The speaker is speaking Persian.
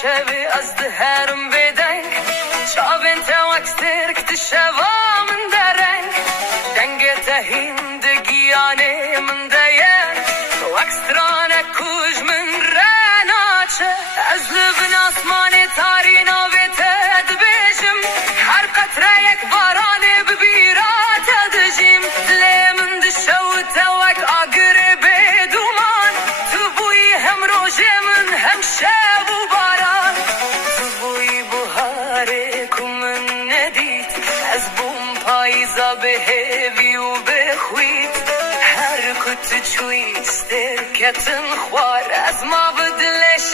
شبی از دهرم بدنگ شابن توکستر کت شوا من درنگ دنگ تهیندگیانه من دیان وکسترانه کوج من رناچه از لبن آسمان تارینا بتد بشم هر قطره یک بارانه ببیرات دجیم لیمن دشو توک آگر بدومان تو بوی هم روژه من هم شب و باران تو بوی بهاره کمن ندید از بوم پاییزا به هیوی و بخوید هر کت چوی سترکتن خوار از ما بدلش